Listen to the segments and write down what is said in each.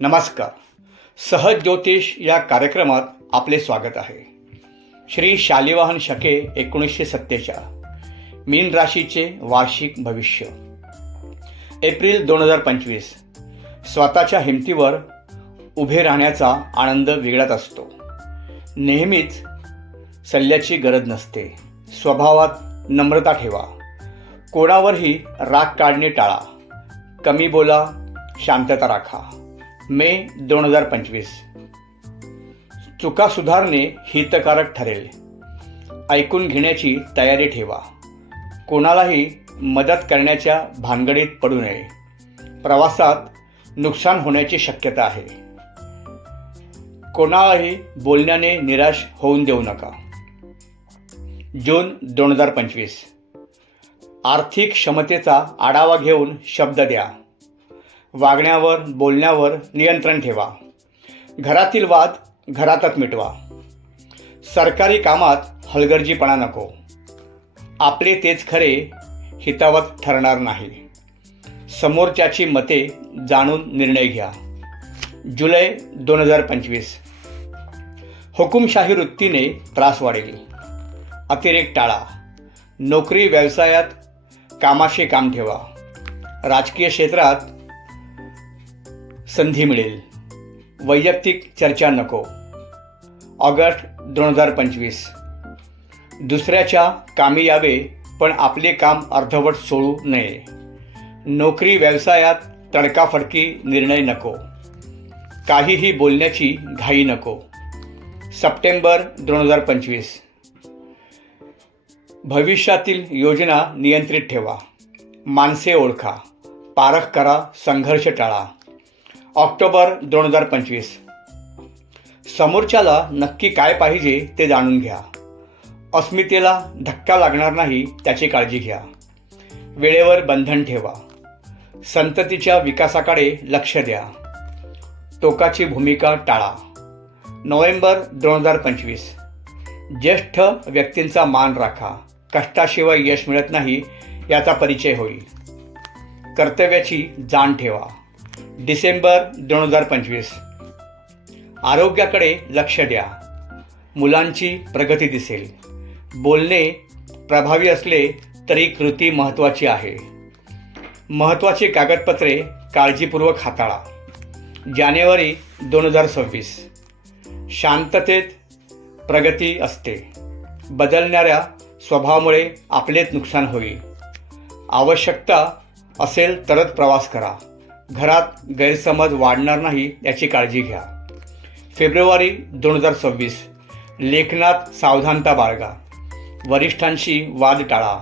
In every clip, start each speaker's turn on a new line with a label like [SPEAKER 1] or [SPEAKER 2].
[SPEAKER 1] नमस्कार. सहज ज्योतिष या कार्यक्रमात आपले स्वागत आहे. श्री शालिवाहन शके एकोणीसशे सत्तेचाळ. मीन राशीचे वार्षिक भविष्य. एप्रिल दोन हजार पंचवीस. स्वतःच्या हिमतीवर उभे राहण्याचा आनंद वेगळाच असतो. नेहमीच सल्ल्याची गरज नसते. स्वभावात नम्रता ठेवा. कोणावरही राग काढणे टाळा. कमी बोला शांतता राखा. मे दोन हजार पंचवीस. चुका सुधारणे हितकारक ठरेल. ऐकून घेण्याची तयारी ठेवा. कोणालाही मदत करण्याच्या भानगडीत पडू नये. प्रवासात नुकसान होण्याची शक्यता आहे. कोणालाही बोलण्याने निराश होऊन देऊ नका. जून दोन हजार पंचवीस. आर्थिक क्षमतेचा आढावा घेऊन शब्द द्या. वागण्यावर बोलण्यावर नियंत्रण ठेवा. घरातील वाद घरातच मिटवा. सरकारी कामात हलगर्जीपणा नको. आपले तेच खरे हितावत ठरणार नाही. समोरच्याची मते जाणून निर्णय घ्या. जुलै दोन हजार पंचवीस. हुकुमशाही वृत्तीने त्रास वाढेल. अतिरेक टाळा. नोकरी व्यवसायात कामाशी काम ठेवा. राजकीय क्षेत्रात संधी मिळेल. वैयक्तिक चर्चा नको. ऑगस्ट दोन हजार पंचवीस. दुसऱ्याच्या कामी यावे पण आपले काम अर्धवट सोडू नये. नोकरी व्यवसायात तडकाफडकी निर्णय नको. काहीही बोलण्याची घाई नको. सप्टेंबर दोन हजार पंचवीस. भविष्यातील योजना नियंत्रित ठेवा. माणसे ओळखा. पारख करा. संघर्ष टाळा. ऑक्टोबर दोन हजार पंचवीस. समोरच्याला नक्की काय पाहिजे ते जाणून घ्या. अस्मितेला धक्का लागणार नाही त्याची काळजी घ्या. वेळेवर बंधन ठेवा. संततीच्या विकासाकडे लक्ष द्या. टोकाची भूमिका टाळा. नोव्हेंबर दोन हजार पंचवीस. ज्येष्ठ व्यक्तींचा मान राखा. कष्टाशिवाय यश मिळत नाही याचा परिचय होईल. कर्तव्याची जाण ठेवा. डिसेंबर दोन हजार पंचवीस. आरोग्याकडे लक्ष द्या. मुलांची प्रगती दिसेल. बोलणे प्रभावी असले तरी कृती महत्त्वाची आहे. महत्त्वाची कागदपत्रे काळजीपूर्वक हाताळा. जानेवारी दोन हजार सव्वीस. शांततेत प्रगती असते. बदलणाऱ्या स्वभावामुळे आपलेच नुकसान होईल. आवश्यकता असेल तरच प्रवास करा. घरात गैरसमज वाढणार नाही याची काळजी घ्या. फेब्रुवारी दोन हजार सव्वीस लेखनात सावधानता बाळगा. वरिष्ठांशी वाद टाळा.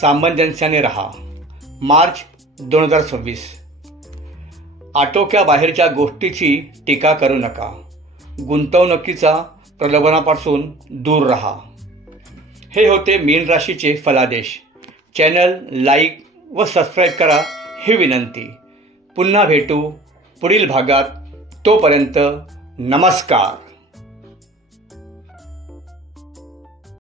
[SPEAKER 1] सामंजस्याने राहा. मार्च दोन हजार सव्वीस. आटोक्याबाहेरच्या गोष्टीची टीका करू नका. गुंतवणुकीचा प्रलोभनापासून दूर राहा. हे होते मीन राशीचे फलादेश. चॅनल लाईक व सबस्क्राईब करा. ही विनंती. पुन्हा भेटू पुढील भागात. तोपर्यंत नमस्कार.